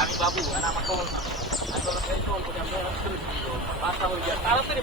আমি বাবু আমার খবর না তাড়াতাড়ি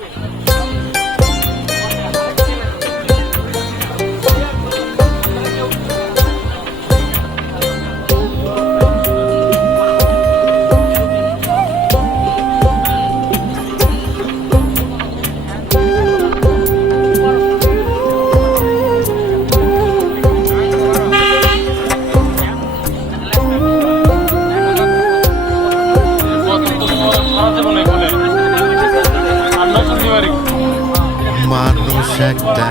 মানুষ একটা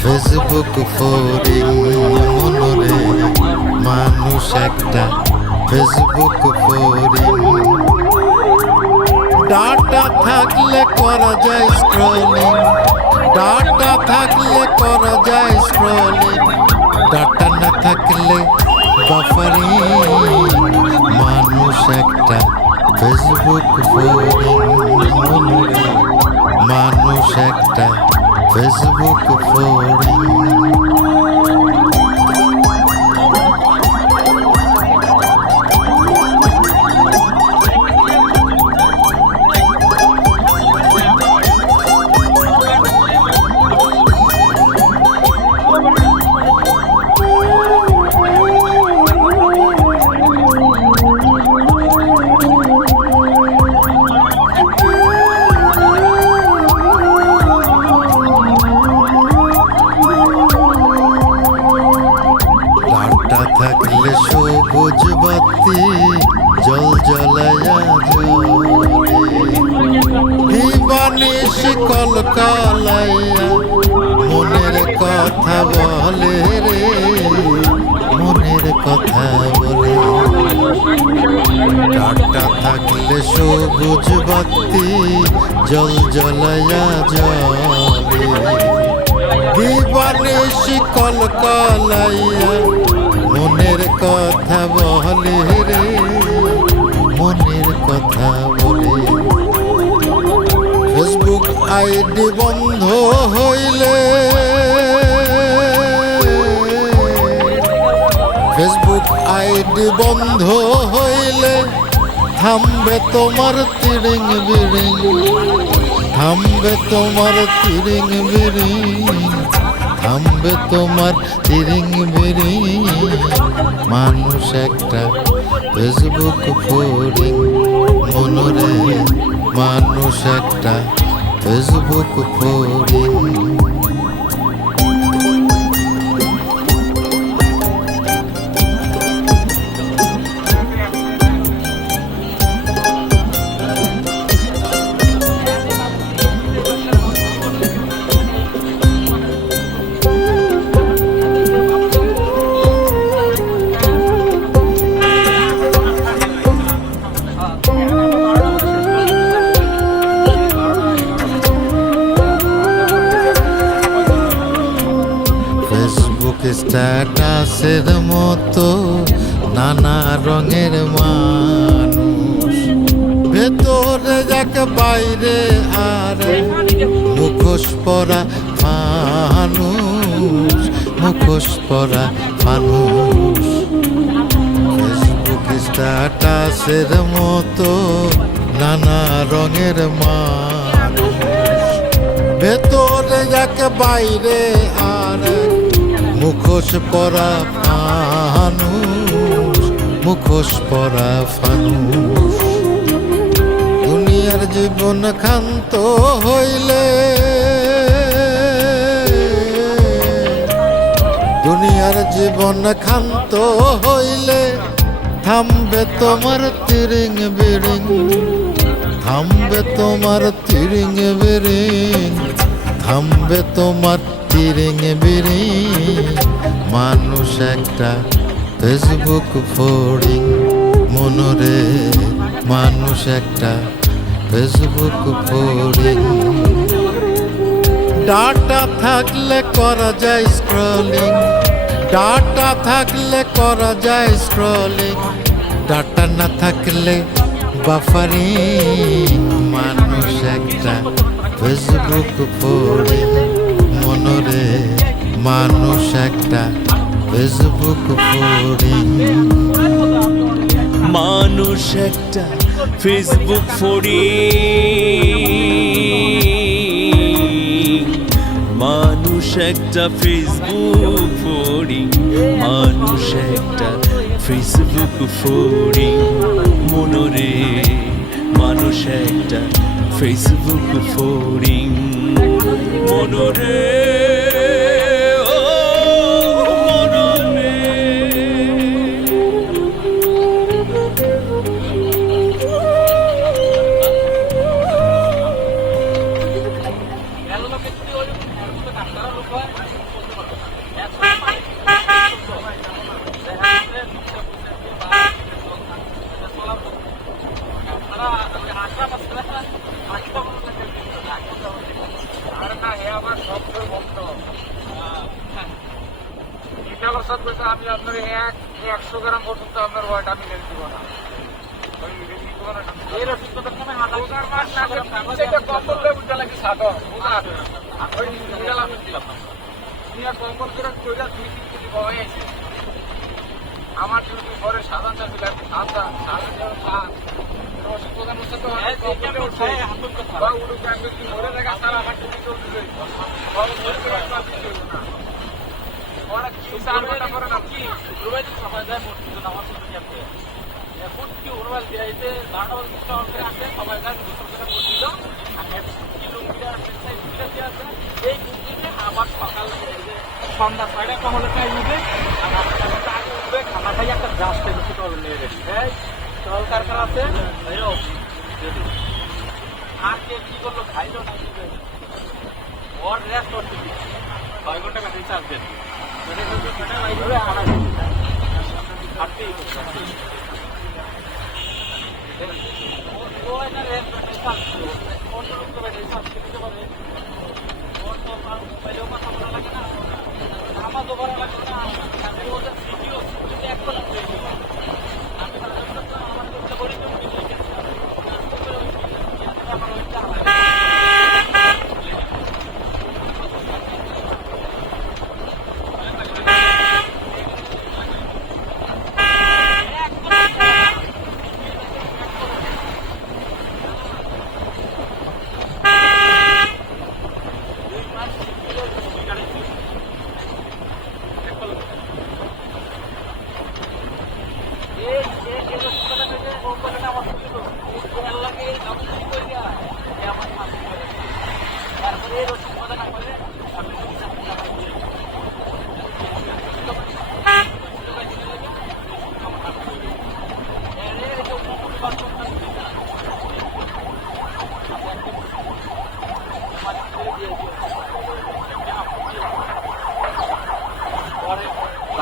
ফেসবুক ফরিং মনরে, মানুষ একটা ফেসবুক ফরিং। ডাটা থাকলে করা যায় স্ক্রলিং, ডাটা থাকলে করা যায় স্ক্রলিং, ডাটা না থাকলে বাফারিং। মানুষ একটা ফেসবুক ফরিং মনরে, মানুষ একটা ফেসবুক ফরিং। থাকলে সবুজ বাতি জল জ্বলাইয়া জ্বলে, দিবানিশ কলকালাইয়া মনের কথা বলে রে, মনের কথা বলে। ডাটা থাকলে সবুজ বাতি জল জ্বলাইয়া জ্বলে, দিবানিশ কলকালাইয়া মনের কথা বলে রে, মনের কথা বলে। ফেসবুক আইডি বন্ধ হইলে, ফেসবুক আইডি বন্ধ হইলে থামবে তোমার তিরিং বিরিং, থামবে তোমার তিরিং বিরিং, থামবে তোমার তিরিং বিরিং। মানুষ একটা ফেসবুক ফরিং মনরে, মানুষ একটা ফেসবুক ফরিং। স্ট্যাটাসের মতো নানা রঙের মানুষ, ভেতরে যাক বাইরে আর মুখোশ পরা মানুষ, মুখোশ পরা মানুষ। ফেসবুক স্ট্যাটাসের মতো নানা রঙের মানুষ, ভেতরে যাক বাইরে আর মুখোশ পরা ফানুষ, মুখোশ পরা ফানুষ। দুনিয়ার জীবন ক্ষান্ত হইলে, দুনিয়ার জীবন ক্ষান্ত হইলে থামবে তোমার তিরিং বিরিং, থামবে তোমার তিরিং বিরিং, থামবে তোমার তিরিং বিরিং। মানুষ একটা ফেসবুক ফরিং মনরে, মানুষ একটা ফেসবুক ফরিং। ডাটা থাকলে করা যায় স্ক্রলিং, ডাটা থাকলে করা যায় স্ক্রলিং, ডাটা না থাকলে বাফারিং মানুষ একটা ফেসবুক পড়ে মনরে মানুষ একটা ফেসবুক পড়ে মানুষ একটা ফেসবুক ফড়িং মানুষ একটা ফেসবুক ফড়িং মানুষ একটা ফেসবুক ফড়িং মনরে মানুষ একটা ফেসবুক ফড়িং মনরে ও মনরে এলো লোকে যদি ওই ডাক্তার লোক হয় বলতে পারবো আমি আপনার 100 গ্রাম পর্যন্ত আপনার ওয়াট আমি নিয়ে দিব না এই রসিদ কথা তুমি হাঁটা কম্বল উঠে লাগে সাদা ওই আমি দিলাম কম্বল করে কইরা 2-3 কেজি বয়ে আছে আমার যদি ঘরে সাদা চাবি লাগবে সাদা রসিদ কথা বলছে তো বা উড়ুক আমি কি মরে দেখা সারা আমার টিভি চলতে যাই ওরা কি সার্ভেটা করে না কি রুবাই সবাই যায় মসজিদে নামাজ পড়তে যাচ্ছে এখন কি ওরবাল দিয়াইতে দাঁড়াবার চেষ্টা করে আসে সবাই যায় গোসল করে মসজিদ আর 1 কিলোমিটার এক্সারসাইজ করে আছে এই দিনে আবার সকাল সন্ধ্যা 6:30 হলে টাইম হবে আর আপনারা আগে উঠবে খানা খাই একটা জাস্ট বেশি টলে নিয়ে রেখে এই চল কারখানা আছে এরও আর কে কি করলো খাইলো না কি ওর রেস্ট করতে 6 ঘন্টা কাছে চার্জ দেন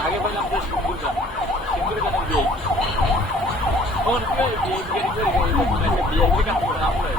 আগে বললাম যে সিঙ্গুর গান বিয়ে বিয়ে গান করে আমরা